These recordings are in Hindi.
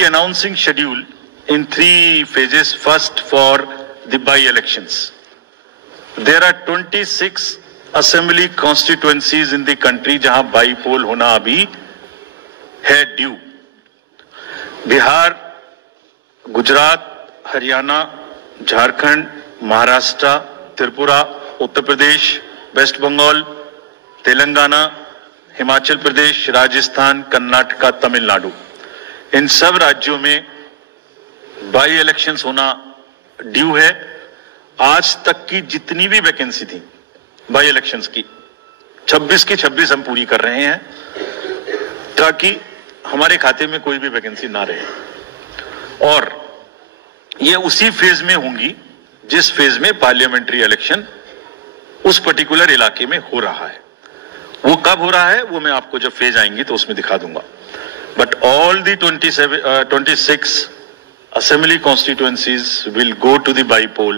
be announcing schedule in 3 phases. First, for the by-elections. There are 26 assembly constituencies in the country जहां बाई-पोल होना अभी है ड्यू. बिहार, गुजरात, हरियाणा, झारखंड, महाराष्ट्र, त्रिपुरा, उत्तर प्रदेश, वेस्ट बंगाल, तेलंगाना, हिमाचल प्रदेश, राजस्थान, कर्नाटका, तमिलनाडु, इन सब राज्यों में बाई इलेक्शंस होना ड्यू है. आज तक की जितनी भी वैकेंसी थी बाई इलेक्शंस की 26 की 26 हम पूरी कर रहे हैं ताकि हमारे खाते में कोई भी वैकेंसी ना रहे. और ये उसी फेज में होंगी जिस फेज में पार्लियामेंट्री इलेक्शन उस पर्टिकुलर इलाके में हो रहा है. वो कब हो रहा है वो मैं आपको जब फेज आएंगी तो उसमें दिखा दूंगा. But all the 26 assembly constituencies will go to the by-poll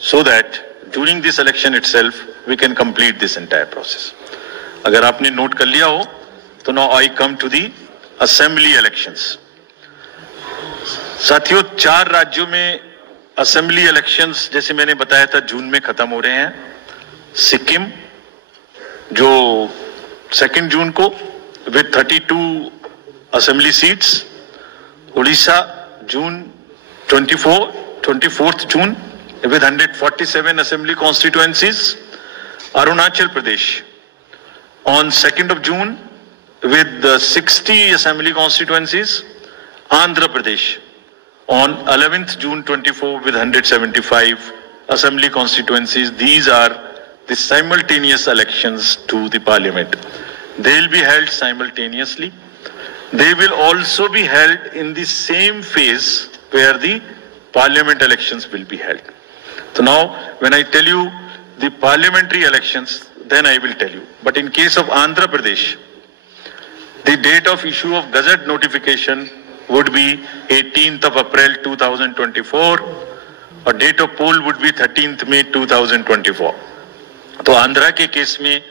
so that during this election itself we can complete this entire process. अगर आपने नोट कर लिया हो तो now I come to the assembly elections. साथियों, 4 राज्यों में असेंबली इलेक्शंस जैसे मैंने बताया था जून में खत्म हो रहे हैं. सिक्किम जो 2 जून को with 32 assembly seats, Orissa June 24th June with 147 assembly constituencies, Arunachal Pradesh on 2nd of June with 60 assembly constituencies, Andhra Pradesh on 11th June 24 with 175 assembly constituencies. These are the simultaneous elections to the parliament. They will be held simultaneously. They will also be held in the same phase where the parliament elections will be held. So now, when I tell you the parliamentary elections, then I will tell you. But in case of Andhra Pradesh, the date of issue of Gazette notification would be 18th of April 2024, or date of poll would be 13th May 2024. तो आंध्रा के केस में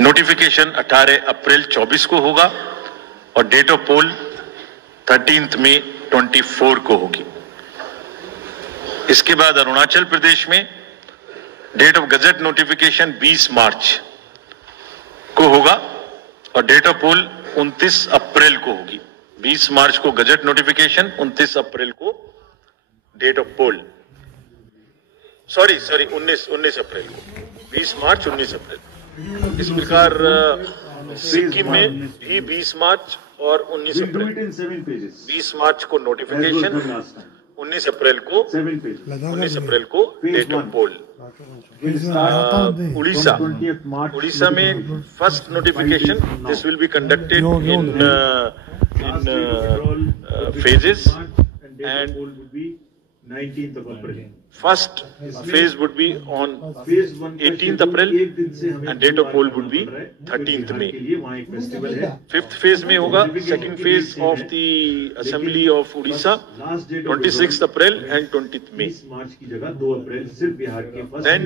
नोटिफिकेशन 18 अप्रैल 24 को होगा और डेट ऑफ पोल 13th मई 24 को होगी. इसके बाद अरुणाचल प्रदेश में डेट ऑफ गजट नोटिफिकेशन 20 मार्च को होगा और डेट ऑफ पोल 29 अप्रैल को होगी. 20 मार्च को गजट नोटिफिकेशन, 29 अप्रैल को डेट ऑफ पोल. सॉरी 19 अप्रैल को, 20 मार्च 19 अप्रैल. इस प्रकार सिक्किम में भी 20 मार्च और 19 अप्रैल, 20 मार्च को नोटिफिकेशन, 19 अप्रैल को डेट ऑफ पोल. उड़ीसा में first notification, this will be conducted in phases and 19th of April. First phase would be on 18th April and date of poll would be 13th May. 5th phase में होगा second phase of the Assembly of Odisha 26th April and 20th May. Then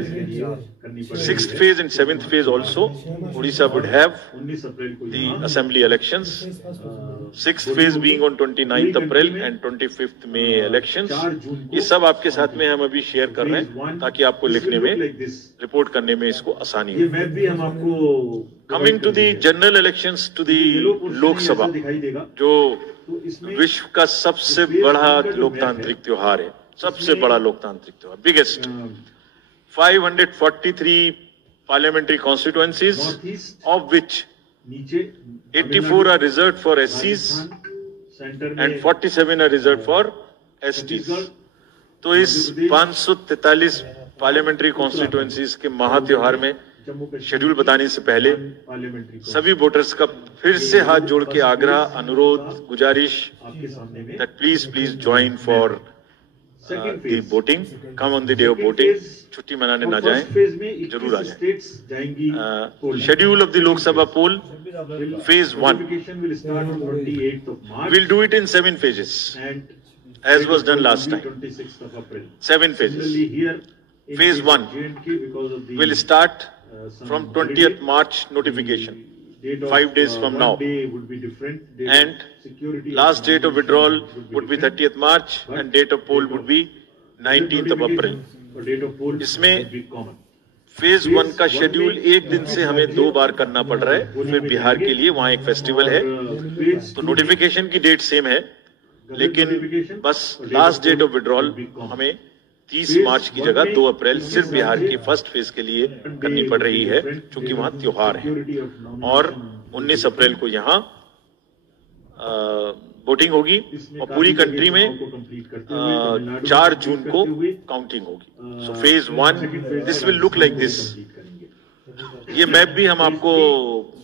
6th phase and 7th phase also Odisha would have the Assembly elections. 6th phase being on 29th April and 25th May elections. ये सब आपके साथ में हम अभी शेयर कर रहे हैं ताकि आपको लिखने में, रिपोर्ट करने में इसको आसानी हो. Coming to the general elections to the Lok Sabha, जो विश्व का सबसे बड़ा लोकतांत्रिक त्योहार है, सबसे बड़ा लोकतांत्रिक त्योहार, biggest. 543 parliamentary constituencies of which 84 are reserved for SCs and 47 are reserved for STs. तो इस 543 पार्लियामेंट्री कॉन्स्टिट्यूएंसीज के महात्योहार में शेड्यूल बताने से पहले सभी वोटर्स का फिर से हाथ जोड़ के आग्रह, अनुरोध, गुजारिश that please join for the voting. Come on the day of voting. छुट्टी मनाने ना जाएं, जरूर आ जाएं. Schedule of the Lok Sabha poll, phase 1. We'll do it in 7 phases, as was done last time. 7 phases. Phase 1 will start from 20th March notification. 5 days from now. And last date of withdrawal would be 30th March and date of poll would be 19th of April. इसमें फेज 1 का शेड्यूल एक दिन से हमें 2 बार करना पड़ रहा है, फिर बिहार के लिए वहां एक फेस्टिवल है, तो नोटिफिकेशन की डेट सेम है, लेकिन बस लास्ट डेट ऑफ विड्रॉल हमें 30 मार्च की जगह 2 अप्रैल सिर्फ बिहार के फर्स्ट फेज के लिए करनी पड़ रही है, क्योंकि वहां त्योहार है। और 19 अप्रैल को यहाँ वोटिंग होगी और पूरी कंट्री में 4 जून को काउंटिंग होगी। So phase 1 this will look like this. ये मैप भी हम आपको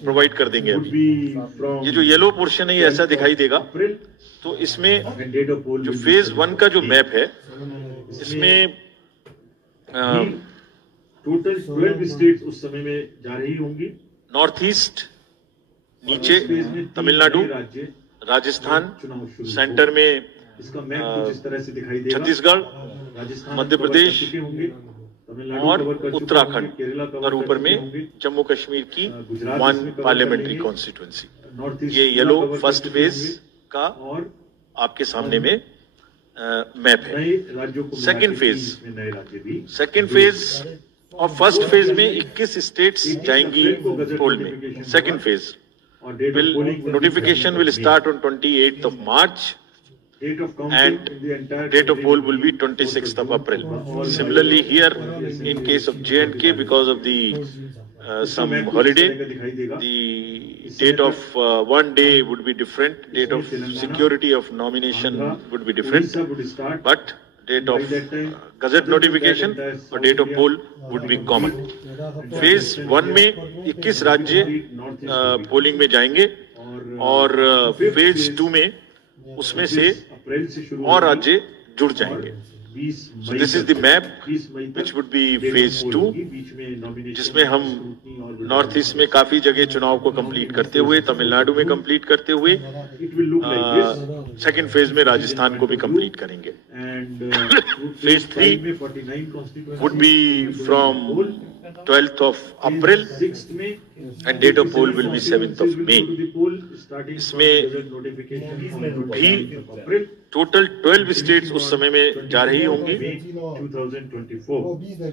प्रोवाइड कर देंगे। अभी ये जो येलो पोर्शन है ये ऐसा दिखाई देगा। तो इसमें जो फेज 1 का जो मैप है, इसमें टोटल 12 स्टेट्स उस समय में जा रही होंगी। नॉर्थ ईस्ट नीचे तमिलनाडु, राजस्थान, सेंटर में इसका मैप कुछ इस तरह से दिखाई देगा। छत्तीसगढ़, मध्य प्रदेश और उत्तराखंड, और ऊपर में जम्मू कश्मीर की 1 पार्लियामेंट्री कॉन्स्टिट्यूएंसी। ये येलो फर्स्ट फेज का आपके सामने में मैप है। सेकेंड फेज और फर्स्ट फेज में 21 स्टेट्स जाएंगी पोल में। Second phase notification will start on 28th of March and date of poll will be 26th of April. Similarly here in case of J&K, because of the some holiday, the date of one day would be different, date of security of nomination would be different, but date of gazette notification और date of poll would be common. Phase 1 में 21 राज्य पोलिंग में जाएंगे और फेज 2 में उसमें से और राज्य जुड़ जाएंगे। So this is the map which would be phase 2, जिसमें हम नॉर्थ ईस्ट में काफी जगह चुनाव को कंप्लीट करते हुए, तमिलनाडु में कंप्लीट करते हुए सेकंड फेज में राजस्थान को भी कंप्लीट करेंगे। Phase 3 would be from 12th of April and date of poll will be 7th of May. इसमें भी टोटल 12 स्टेट्स उस समय में जा रही होंगी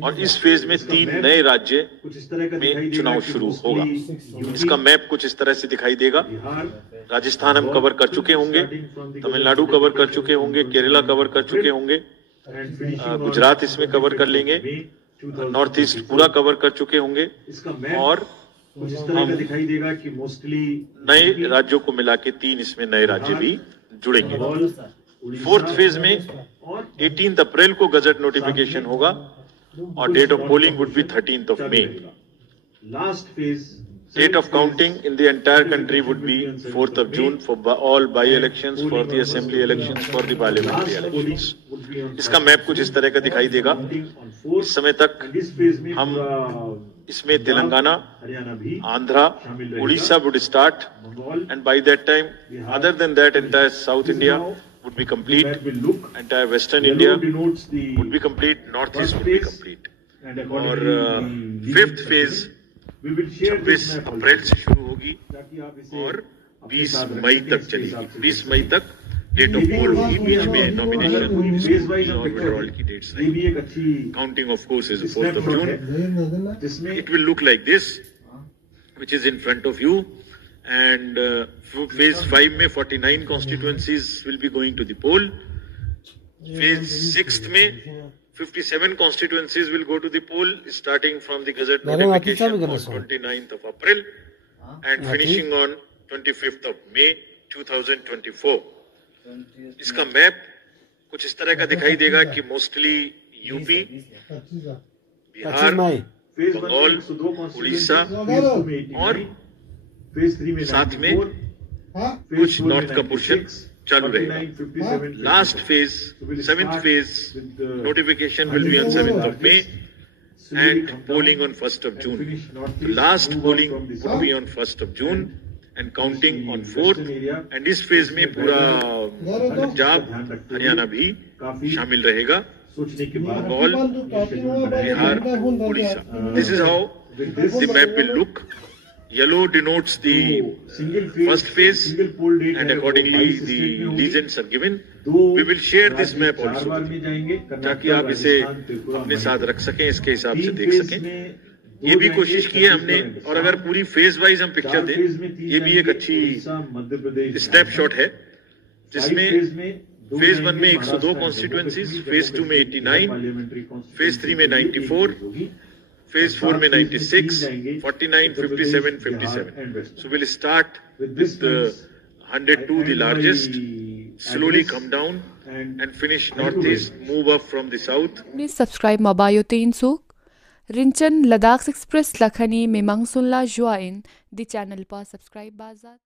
और इस फेज में 3 नए राज्य में चुनाव शुरू होगा। इसका मैप कुछ इस तरह से दिखाई देगा। राजस्थान हम कवर कर चुके होंगे, तमिलनाडु कवर कर चुके होंगे, केरला कवर कर चुके होंगे, गुजरात इसमें कवर कर लेंगे, नॉर्थ ईस्ट पूरा कवर कर चुके होंगे और हम दिखाई देगा कि मोस्टली नए राज्यों को मिला के 3 इसमें नए राज्य भी जुड़ेंगे। फोर्थ फेज में 18 अप्रैल को गजट नोटिफिकेशन होगा और date of polling would be 13th of May. Last phase Date of counting in the entire country would be 4th of June for all by-elections, for the assembly elections, for the parliamentary elections. इसका मैप कुछ इस तरह का दिखाई देगा। इस समय तक हम इसमें Telangana, Andhra, Orissa would start, and by that time, other than that, entire South India would be complete, entire Western India would be complete, North East would be complete. और फिफ्थ फेज 26 अप्रैल से शुरू होगी और 20 मई तक चलेगी। 20 मई तक डेट ऑफ पोल होगी, बीच में नॉमिनेशन और विड्रॉल की डेट्स रहेंगी। Counting of course is 4th of June. It will look like this, which is in front of you, and phase 5 में 49 constituencies will be going to the poll. Phase 6 में 57 constituencies will go to the poll, starting from the gazette notification on 29th of April and finishing on 25th of May 2024. इसका मैप कुछ इस तरह का दिखाई देगा कि मोस्टली यूपी, बिहार, बंगाल, उड़ीसा और साथ में कुछ नॉर्थ का पोर्शन चालू रहेगा। Last phase 7th phase notification will be on 7th of May and polling on 1st of June. The last polling would be on 1st of June and counting on 4th, and इस फेज में पूरा पंजाब, हरियाणा भी शामिल रहेगा, Bengal, Bihar, Orissa. This is how the map will look Yellow denotes the first phase, and accordingly the legends are given. We will share this map also, ताकि आप इसे अपने साथ रख सकें, इसके हिसाब से देख सकें। ये भी कोशिश की है हमने, और अगर पूरी फेज वाइज हम पिक्चर दें, ये भी एक अच्छी स्नैपशॉट है, जिसमें फेज 1 में 102 कॉन्स्टिट्यूएंसीज, फेज 2 में 89, फेज 3 में 94, फेज 4 में 96, 49, 57, 57. So we'll start with the 102, the largest, slowly come down and finish northeast, move up from the south. Please subscribe Mabayo Teinsuk. Rinchen Ladakh Express Lakhani Memang Sunla Join the channel pa subscribe bazat.